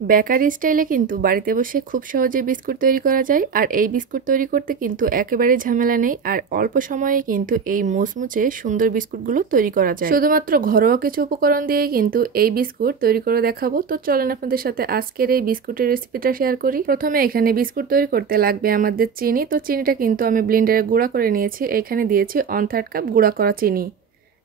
Bakery স্টাইলে কিন্তু বাড়িতে বসে খুব সহজে বিস্কুট তৈরি করা যায়। আর এই বিস্কুট তৈরি করতে কিন্তু একেবারে ঝামেলা নেই, আর অল্প সময়ে কিন্তু এই মুচমুচে সুন্দর বিস্কুটগুলো তৈরি করা যায়। শুধুমাত্র ঘরোয়া কিছু উপকরণ দিয়ে কিন্তু এই বিস্কুট তৈরি করে দেখাবো। তো চলেন আপনাদের সাথে আজকের এই বিস্কুটের রেসিপিটা শেয়ার করি। প্রথমে এখানে বিস্কুট তৈরি করতে লাগবে আমাদের চিনি। তো চিনিটা কিন্তু আমি ব্লেন্ডারে গুঁড়া করে নিয়েছি। এখানে দিয়েছি 1/3 কাপ গুঁড়া করা চিনি।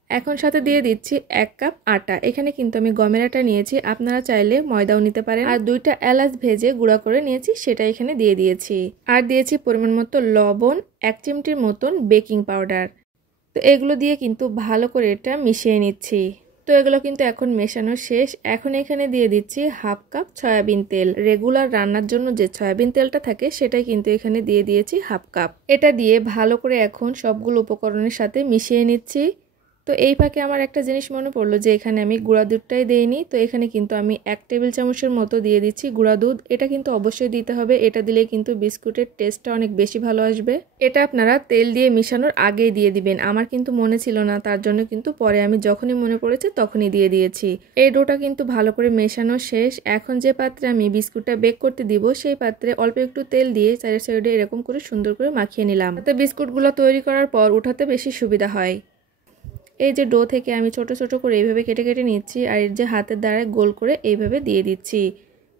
এখন সাথে দিয়ে দিচ্ছি 1 কাপ আটা। এখানে কিন্তু আমি গমের আটা নিয়েছি, আপনারা চাইলে ময়দাও নিতে পারেন। আর 2টা এলাচ ভেজে গুঁড়া করে নিয়েছি, সেটা এখানে দিয়ে দিয়েছি। আর দিয়েছি পরিমাণ মতো লবণ, 1 চিমটির মতন বেকিং পাউডার। তো এগুলো দিয়ে কিন্তু ভালো করে এটা মিশিয়ে নিচ্ছি। তো এগুলো কিন্তু এখন মেশানো শেষ। এখন এখানে দিয়ে দিচ্ছি 1/2 কাপ সয়াবিন তেল। রেগুলার রান্নার জন্য যে সয়াবিন তেলটা থাকে সেটাই কিন্তু এখানে দিয়ে দিয়েছি 1/2 কাপ। এটা দিয়ে ভালো করে এখন সবগুলো উপকরণের সাথে মিশিয়ে নিচ্ছি। তো এই ফাঁকে আমার একটা জিনিস মনে পড়লো যে এখানে আমি গুঁড়া দুধটাই দেইনি। তো এখানে কিন্তু আমি 1 টেবিল চামচের মতো দিয়ে দিচ্ছি গুঁড়া দুধ। এটা কিন্তু অবশ্যই দিতে হবে, এটা দিলে কিন্তু বিস্কুটের টেস্টটা অনেক বেশি ভালো আসবে। এটা আপনারা তেল দিয়ে মিশানোর আগেই দিয়ে দিবেন। আমার কিন্তু মনে ছিল না, তার জন্য কিন্তু পরে আমি যখনই মনে পড়েছে তখনই দিয়ে দিয়েছি। এই ডোটা কিন্তু ভালো করে মেশানো শেষ। এখন যে পাত্রে আমি বিস্কুটটা বেক করতে দিব সেই পাত্রে অল্প একটু তেল দিয়ে চারি সাইডে এরকম করে সুন্দর করে মাখিয়ে নিলাম, যাতে বিস্কুটগুলো তৈরি করার পর উঠাতে বেশি সুবিধা হয়। এই যে ডো থেকে আমি ছোট ছোট করে এইভাবে কেটে কেটে নিচ্ছি, আর এর যে হাতের দ্বারা গোল করে এইভাবে দিয়ে দিচ্ছি।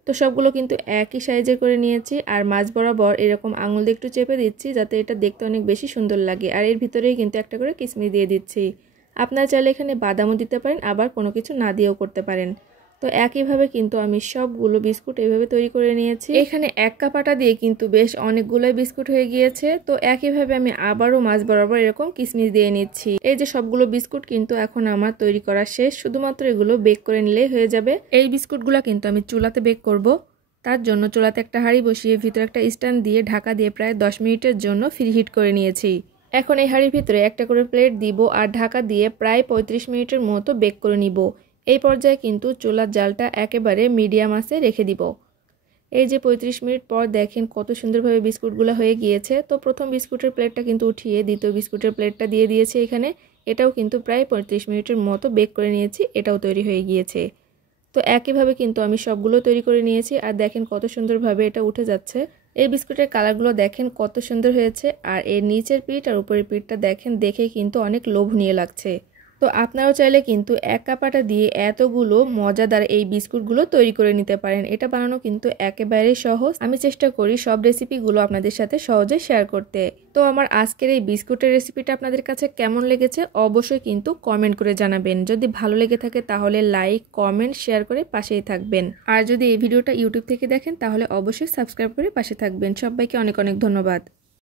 তো সবগুলো কিন্তু একই সাইজে করে নিয়েছি, আর মাঝ বরাবর এরকম আঙুল দিয়ে একটু চেপে দিচ্ছি যাতে এটা দেখতে অনেক বেশি সুন্দর লাগে। আর এর ভিতরেই কিন্তু একটা করে কিশমিশ দিয়ে দিচ্ছি। আপনারা চাইলে এখানে বাদামও দিতে পারেন, আবার কোনো কিছু না দিয়েও করতে পারেন। তো একইভাবে কিন্তু আমি সবগুলো বিস্কুট এইভাবে তৈরি করে নিয়েছি। এখানে 1 কাপ আটা দিয়ে কিন্তু বেশ অনেকগুলোই বিস্কুট হয়ে গিয়েছে। তো একইভাবে আমি আবারও মাঝ বরাবর এরকম কিশমিশ দিয়ে নিচ্ছি। এই যে সবগুলো বিস্কুট কিন্তু এখন আমার তৈরি করা শেষ, শুধুমাত্র এগুলো বেক করে নিলেই হয়ে যাবে। এই বিস্কুটগুলো কিন্তু আমি চুলাতে বেক করব। তার জন্য চুলাতে একটা হাঁড়ি বসিয়ে ভিতরে একটা স্ট্যান্ড দিয়ে ঢাকা দিয়ে প্রায় 10 মিনিটের জন্য ফ্রিহিট করে নিয়েছি। এখন এই হাঁড়ির ভিতরে একটা করে প্লেট দিব আর ঢাকা দিয়ে প্রায় 35 মিনিটের মতো বেক করে নিব। এই পর্যায়ে কিন্তু চুলার জালটা একেবারে মিডিয়াম আঁচে রেখে দিব। এই যে 35 মিনিট পর দেখেন কত সুন্দরভাবে বিস্কুটগুলো হয়ে গিয়েছে। তো প্রথম বিস্কুটের প্লেটটা কিন্তু উঠিয়ে দ্বিতীয় বিস্কুটের প্লেটটা দিয়ে দিয়েছি এখানে। এটাও কিন্তু প্রায় 35 মিনিটের মতো বেক করে নিয়েছি, এটাও তৈরি হয়ে গিয়েছে। তো একইভাবে কিন্তু আমি সবগুলো তৈরি করে নিয়েছি, আর দেখেন কত সুন্দরভাবে এটা উঠে যাচ্ছে। এই বিস্কুটের কালারগুলো দেখেন কত সুন্দর হয়েছে, আর এর নিচের পিঠ আর উপরের পিঠটা দেখেন, দেখে কিন্তু অনেক লোভনীয় লাগছে। তো আপনারাও চাইলে কিন্তু 1 কাপ আটা দিয়ে এতগুলো মজাদার এই বিস্কুটগুলো তৈরি করে নিতে পারেন। এটা বানানো কিন্তু একেবারে সহজ। আমি চেষ্টা করি সব রেসিপিগুলো আপনাদের সাথে সহজে শেয়ার করতে। তো আমার আজকের এই বিস্কুটের রেসিপিটা আপনাদের কাছে কেমন লেগেছে অবশ্যই কিন্তু কমেন্ট করে জানাবেন। যদি ভালো লেগে থাকে তাহলে লাইক, কমেন্ট, শেয়ার করে পাশেই থাকবেন। আর যদি এই ভিডিওটা ইউটিউব থেকে দেখেন তাহলে অবশ্যই সাবস্ক্রাইব করে পাশে থাকবেন। সবাইকে অনেক অনেক ধন্যবাদ।